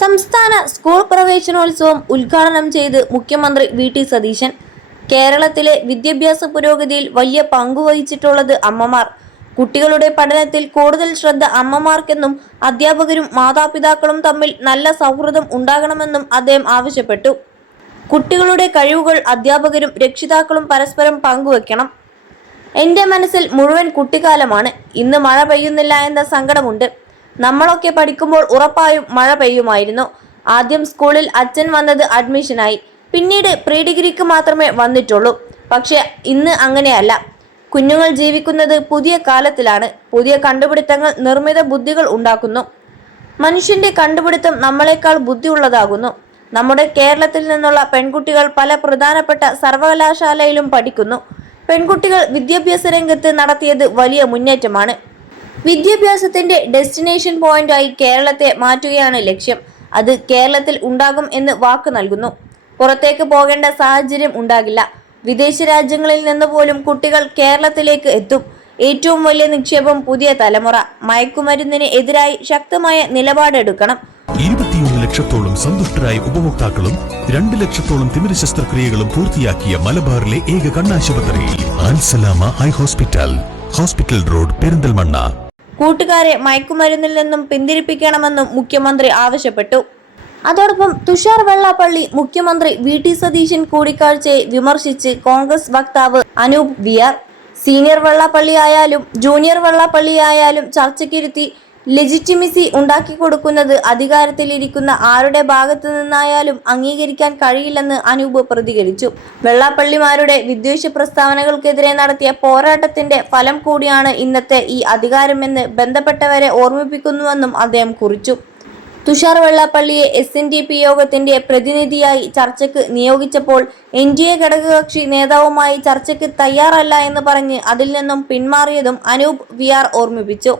സംസ്ഥാന സ്കൂൾ പ്രവേശനോത്സവം ഉദ്ഘാടനം ചെയ്ത് മുഖ്യമന്ത്രി വി.ടി. സതീശൻ. കേരളത്തിലെ വിദ്യാഭ്യാസ പുരോഗതിയിൽ വലിയ പങ്കുവഹിച്ചിട്ടുള്ളത് അമ്മമാർ. കുട്ടികളുടെ പഠനത്തിൽ കൂടുതൽ ശ്രദ്ധ അമ്മമാർക്കെന്നും അധ്യാപകരും മാതാപിതാക്കളും തമ്മിൽ നല്ല സൗഹൃദം ഉണ്ടാകണമെന്നും അദ്ദേഹം ആവശ്യപ്പെട്ടു. കുട്ടികളുടെ കഴിവുകൾ അധ്യാപകരും രക്ഷിതാക്കളും പരസ്പരം പങ്കുവെക്കണം. എന്റെ മനസ്സിൽ മുഴുവൻ കുട്ടിക്കാലമാണ്. ഇന്ന് മഴ പെയ്യുന്നില്ല എന്ന സങ്കടമുണ്ട്. നമ്മളൊക്കെ പഠിക്കുമ്പോൾ ഉറപ്പായും മഴ പെയ്യുമായിരുന്നു. ആദ്യം സ്കൂളിൽ അച്ഛൻ വന്നത് അഡ്മിഷനായി, പിന്നീട് പ്രീ ഡിഗ്രിക്ക് മാത്രമേ വന്നിട്ടുള്ളൂ. പക്ഷെ ഇന്ന് അങ്ങനെയല്ല. കുഞ്ഞുങ്ങൾ ജീവിക്കുന്നത് പുതിയ കാലത്തിലാണ്. പുതിയ കണ്ടുപിടുത്തങ്ങൾ നിർമ്മിത ബുദ്ധികൾ ഉണ്ടാക്കുന്നു. മനുഷ്യന്റെ കണ്ടുപിടുത്തം നമ്മളെക്കാൾ ബുദ്ധിയുള്ളതാകുന്നു. നമ്മുടെ കേരളത്തിൽ നിന്നുള്ള പെൺകുട്ടികൾ പല പ്രധാനപ്പെട്ട സർവകലാശാലയിലും പഠിക്കുന്നു. പെൺകുട്ടികൾ വിദ്യാഭ്യാസ രംഗത്ത് നടത്തിയത് വലിയ മുന്നേറ്റമാണ്. വിദ്യാഭ്യാസത്തിന്റെ ഡെസ്റ്റിനേഷൻ പോയിന്റായി കേരളത്തെ മാറ്റുകയാണ് ലക്ഷ്യം. അത് കേരളത്തിൽ ഉണ്ടാകും എന്ന് വാക്ക് നൽകുന്നു. പുറത്തേക്ക് പോകേണ്ട സാഹചര്യം ഉണ്ടാകില്ല. വിദേശ രാജ്യങ്ങളിൽ നിന്ന് പോലും കുട്ടികൾ കേരളത്തിലേക്ക് എത്തും. ഏറ്റവും വലിയ നിക്ഷേപം പുതിയ തലമുറ. മയക്കുമരുന്നിന് എതിരായി ശക്തമായ നിലപാടെടുക്കണം. 21 ലക്ഷത്തോളം സന്തുഷ്ടരായ ഉപഭോക്താക്കളും 2 ലക്ഷത്തോളം തിമിര ശസ്ത്രക്രിയകളും പൂർത്തിയാക്കിയ മലബാറിലെ ഏക കണ്ണാശുപത്രി Al Salama high hospital, hospital road, Perinthalmanna. കൂട്ടുകാരെ മയക്കുമരുന്നിൽ നിന്നും പിന്തിരിപ്പിക്കണമെന്നും മുഖ്യമന്ത്രി ആവശ്യപ്പെട്ടു. അതോടൊപ്പം തുഷാർ വെള്ളാപ്പള്ളി മുഖ്യമന്ത്രി വി.ടി. സതീശൻ കൂടിക്കാഴ്ചയെ വിമർശിച്ച് കോൺഗ്രസ് വക്താവ് അനൂപ് വി.ആർ. സീനിയർ വെള്ളാപ്പള്ളി ആയാലും ജൂനിയർ വെള്ളാപ്പള്ളി ആയാലും ചർച്ചയ്ക്കിരുത്തി ലെജിറ്റിമസി ഉണ്ടാക്കിക്കൊടുക്കുന്നത് അധികാരത്തിലിരിക്കുന്ന ആരുടെ ഭാഗത്തു നിന്നായാലും അംഗീകരിക്കാൻ കഴിയില്ലെന്ന് അനൂപ് പ്രതികരിച്ചു. വെള്ളാപ്പള്ളിമാരുടെ വിദ്വേഷ പ്രസ്താവനകൾക്കെതിരെ നടത്തിയ പോരാട്ടത്തിന്റെ ഫലം കൂടിയാണ് ഇന്നത്തെ ഈ അധികാരമെന്ന് ബന്ധപ്പെട്ടവരെ ഓർമ്മിപ്പിക്കുന്നുവെന്നും അദ്ദേഹം കുറിച്ചു. തുഷാർ വെള്ളാപ്പള്ളിയെ SNDP യോഗത്തിന്റെ പ്രതിനിധിയായി ചർച്ചയ്ക്ക് നിയോഗിച്ചപ്പോൾ NDA ഘടകകക്ഷി നേതാവുമായി ചർച്ചയ്ക്ക് തയ്യാറല്ല എന്ന് പറഞ്ഞ് അതിൽ നിന്നും പിന്മാറിയതും അനൂപ് വി.ആർ. ഓർമ്മിപ്പിച്ചു.